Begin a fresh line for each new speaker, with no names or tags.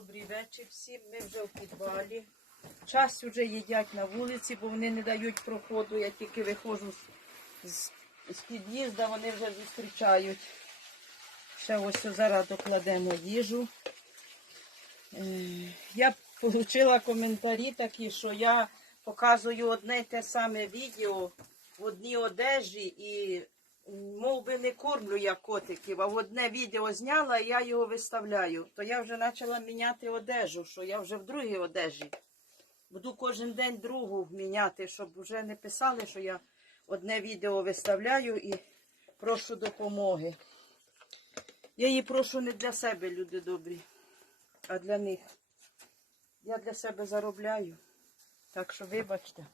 вечір всім. Ми вже в підвалі. Час вже їдять на вулиці, бо вони не дають проходу. Я тільки виходжу з, з, з під'їзду, вони вже зустрічають. Ще ось зараз докладемо їжу. Е, Я отримала коментарі такі, що я показую одне те саме відео в одній одежі і мов би не кормлю я котиків, а в одне відео зняла і я його виставляю. То я вже почала міняти одежу, що я вже в другій одежі. Буду кожен день другу міняти, щоб вже не писали, що я одне відео виставляю і прошу допомоги. Я її прошу не для себе, люди добрі, а для них. Я для себе заробляю. Так що вибачте.